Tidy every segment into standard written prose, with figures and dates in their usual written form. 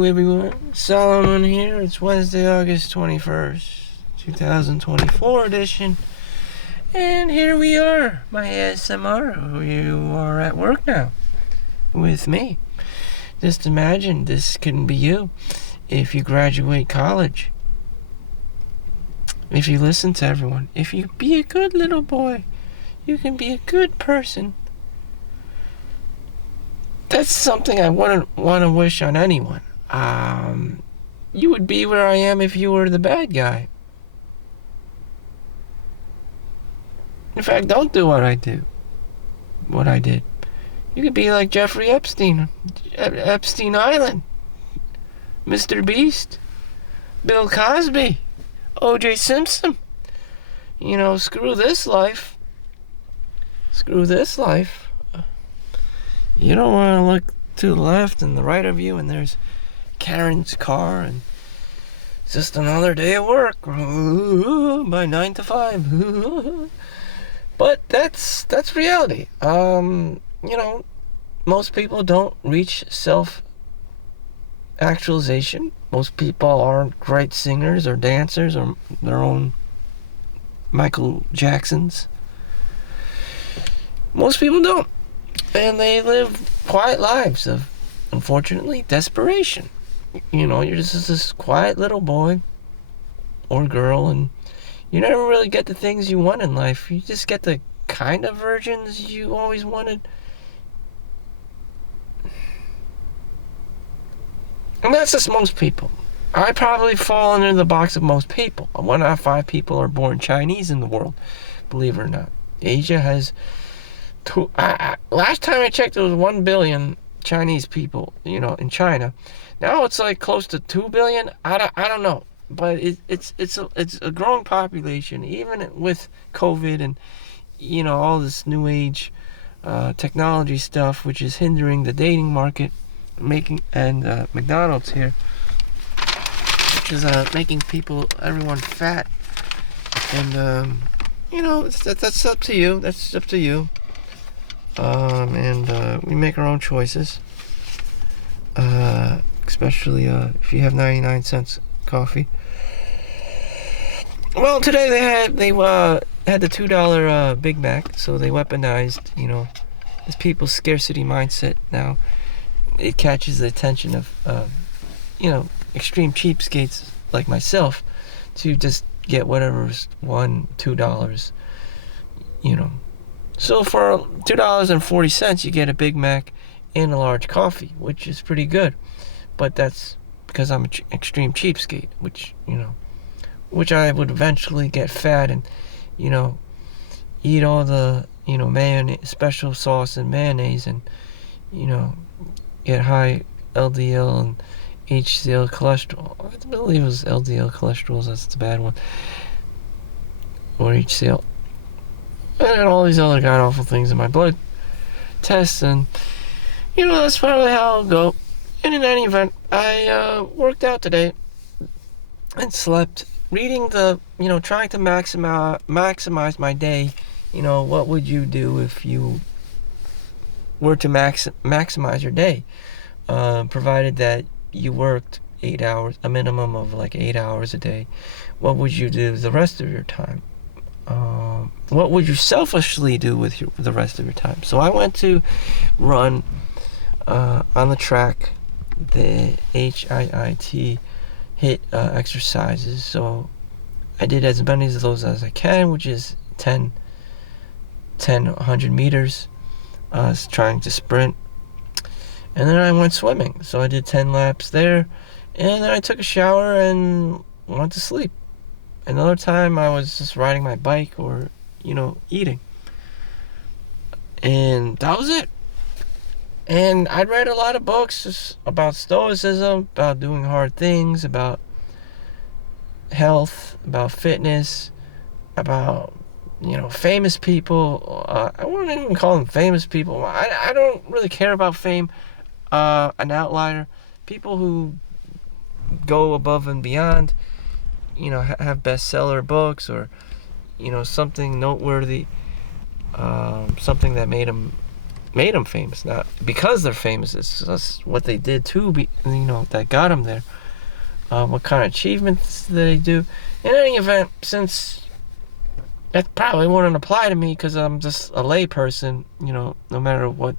Hello everyone, Solomon here. It's Wednesday, August 21st, 2024 edition. And here we are, my ASMR. You are at work now with me. Just imagine this couldn't be you if you graduate college. If you listen to everyone. If you be a good little boy. You can be a good person. That's something I wouldn't want to wish on anyone. You would be where I am if you were the bad guy. In fact, don't do what I did. You could be like Jeffrey Epstein, Epstein Island, Mr. Beast, Bill Cosby, O.J. Simpson. Screw this life. You don't want to look to the left and the right of you, and there's Karen's car, and it's just another day at work by 9 to 5. But that's reality. Most people don't reach self-actualization. Most people aren't great singers or dancers or their own Michael Jacksons. Most people don't. And they live quiet lives of, unfortunately, desperation. You're just this quiet little boy or girl, and you never really get the things you want in life. You just get the kind of virgins you always wanted. And that's just most people. I probably fall into the box of most people. 1 out of 5 people are born Chinese in the world, believe it or not. Asia has... last time I checked, there was 1 billion Chinese people, in China. Now it's like close to 2 billion. I don't know, but it's a growing population, even with COVID and all this new age technology stuff, which is hindering the dating market, and McDonald's here, which is making everyone fat, and that's up to you. That's up to you. We make our own choices, especially if you have 99 cents coffee. Well, today they had the $2 Big Mac, so they weaponized this people's scarcity mindset. Now it catches the attention of extreme cheapskates like myself to just get whatever's $1-2. So for $2.40, you get a Big Mac and a large coffee, which is pretty good. But that's because I'm an extreme cheapskate, which I would eventually get fat and, eat all the, mayonnaise, special sauce and mayonnaise, and, get high LDL and HCl cholesterol. I believe it was LDL cholesterol, that's the bad one. Or HCl. And all these other god-awful things in my blood tests, and that's probably how I'll go. And in any event, I worked out today and slept, reading trying to maximize my day. What would you do if you were to maximize your day, provided that you worked 8 hours, a minimum of like 8 hours a day? What would you do the rest of your time? What would you selfishly do with the rest of your time? So I went to run on the track, the HIIT exercises. So I did as many of those as I can, which is 100 meters. I was trying to sprint. And then I went swimming. So I did 10 laps there. And then I took a shower and went to sleep. Another time I was just riding my bike or, eating. And that was it. And I'd read a lot of books just about stoicism, about doing hard things, about health, about fitness, about, famous people. I wouldn't even call them famous people. I don't really care about fame. An outlier. People who go above and beyond, have bestseller books, or something noteworthy, something that made them made them famous, not because they're famous. It's just what they did too, that got them there. What kind of achievements did they do? In any event, since that probably wouldn't apply to me because I'm just a lay person, no matter what,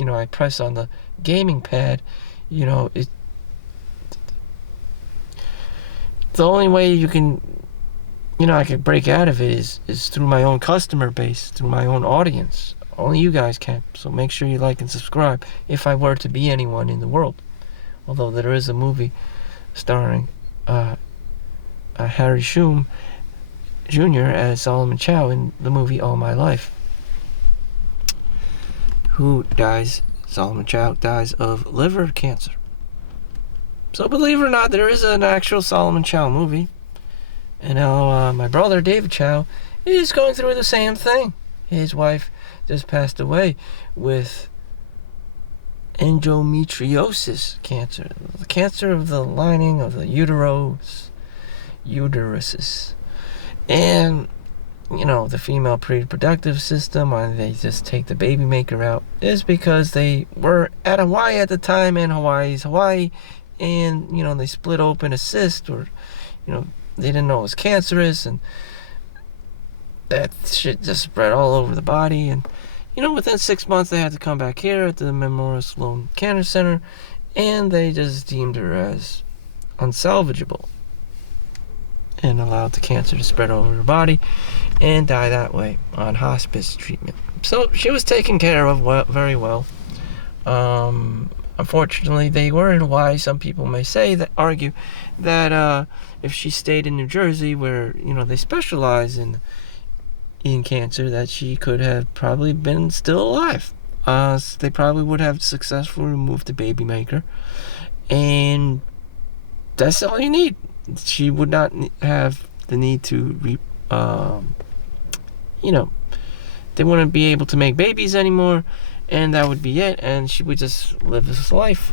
I press on the gaming pad, the only way you can, I could break out of it is through my own customer base, through my own audience. Only you guys can. So make sure you like and subscribe if I were to be anyone in the world. Although there is a movie starring Harry Shum Jr. as Solomon Chow in the movie All My Life. Who dies? Solomon Chow dies of liver cancer. So believe it or not, there is an actual Solomon Chow movie. And now my brother David Chow is going through the same thing. His wife just passed away with endometriosis cancer, the cancer of the lining of the uteruses. And the female reproductive system, why they just take the baby maker out, is because they were at Hawaii at the time, and Hawaii's Hawaii, and they split open a cyst, or they didn't know it was cancerous, and that shit just spread all over the body. And within 6 months they had to come back here at the Memorial Sloan Cancer Center, and they just deemed her as unsalvageable and allowed the cancer to spread over her body and die that way on hospice treatment. So she was taken care of very well. Unfortunately, they were in Hawaii. Some people may argue that if she stayed in New Jersey, where they specialize in cancer, that she could have probably been still alive. They probably would have successfully removed the baby maker, and that's all you need. She would not have the need to they wouldn't be able to make babies anymore, and that would be it, and she would just live this life.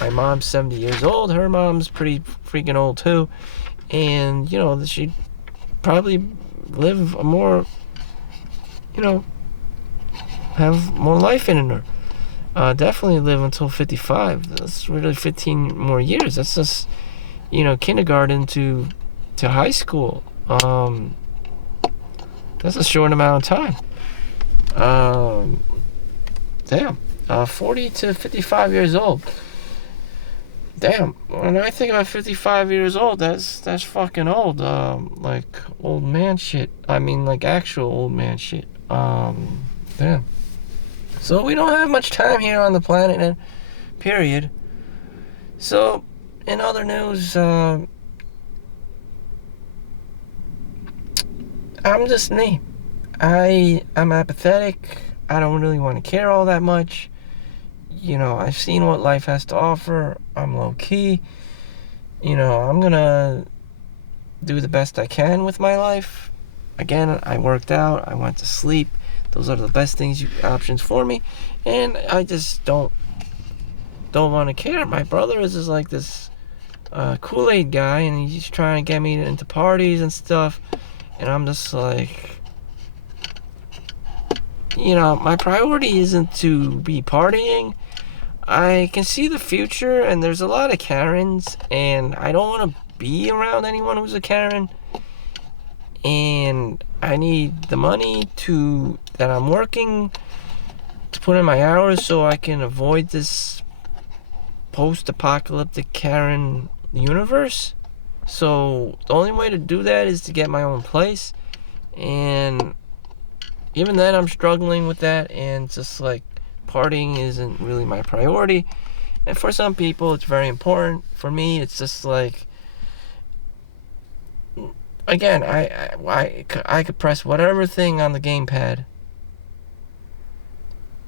My mom's 70 years old, her mom's pretty freaking old too, and she'd probably live a more, have more life in her. Definitely live until 55. That's really 15 more years. That's just kindergarten to high school. That's a short amount of time. Damn. 40 to 55 years old. Damn. When I think about 55 years old, that's fucking old. Like old man shit. I mean, like actual old man shit. Damn. So we don't have much time here on the planet, period. So, in other news, I'm just me. I'm apathetic. I don't really want to care all that much. I've seen what life has to offer. I'm low key. I'm gonna do the best I can with my life. Again, I worked out. I went to sleep. Those are the best options for me. And I just don't want to care. My brother is just like this Kool-Aid guy, and he's trying to get me into parties and stuff, and I'm just like, my priority isn't to be partying. I can see the future, and there's a lot of Karens, and I don't want to be around anyone who's a Karen, and I need the money that I'm working to put in my hours so I can avoid this post-apocalyptic Karen universe. So the only way to do that is to get my own place, and even then I'm struggling with that, and just like partying isn't really my priority, and for some people it's very important. For me, it's just like, again, I could press whatever thing on the gamepad.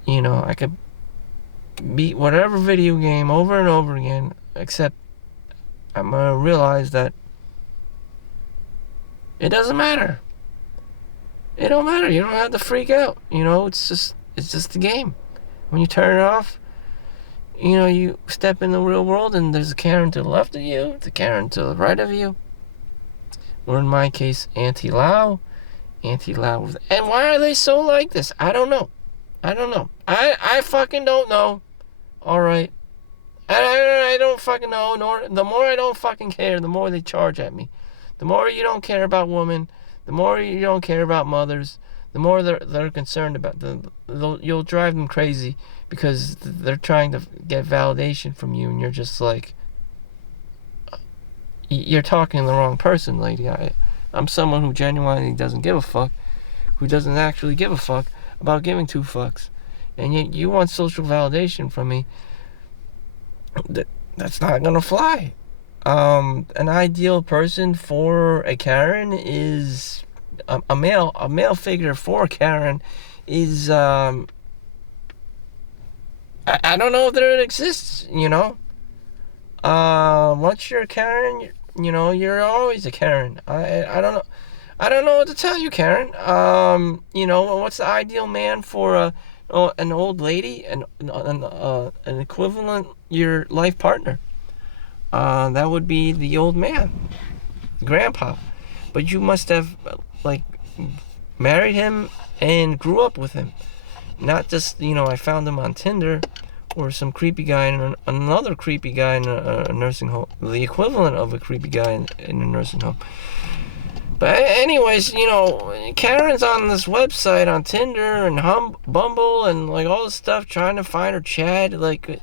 I could beat whatever video game over and over again, except I'm gonna realize that it doesn't matter. It don't matter. You don't have to freak out. It's just the game. When you turn it off, you step in the real world, and there's a Karen to the left of you, the Karen to the right of you. Or in my case, anti-Lao. And why are they so like this? I don't know. I fucking don't know. All right. I don't fucking know. Nor the more I don't fucking care, the more they charge at me. The more you don't care about women, the more you don't care about mothers, the more they're concerned about you'll drive them crazy because they're trying to get validation from you, and you're just like, you're talking to the wrong person, lady. I'm someone who genuinely doesn't give a fuck, who doesn't actually give a fuck about giving two fucks, and yet you want social validation from me. That's not gonna fly. An ideal person for a Karen is a male figure for a Karen is I don't know if there exists, you know. Once you're a Karen, you're always a Karen. I don't know what to tell you, Karen. What's the ideal man for an old lady, an equivalent your life partner? That would be the old man, grandpa. But you must have like married him and grew up with him, not just I found him on Tinder or some creepy guy in another creepy guy in a nursing home, the equivalent of a creepy guy in a nursing home. But anyways, Karen's on this website on Tinder and Bumble and like all this stuff, trying to find her Chad. Like,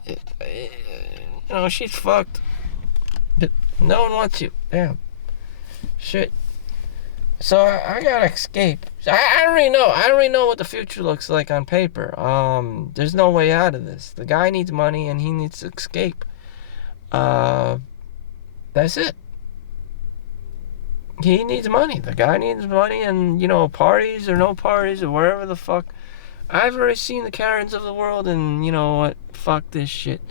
she's fucked. No one wants you. Damn. Shit. So I gotta escape. I already know. I already know what the future looks like on paper. There's no way out of this. The guy needs money and he needs to escape. That's it. He needs money. The guy needs money, and parties or no parties or wherever the fuck. I've already seen the Karens of the world, and you know what? Fuck this shit.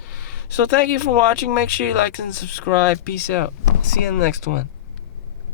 So thank you for watching. Make sure you like and subscribe. Peace out. See you in the next one.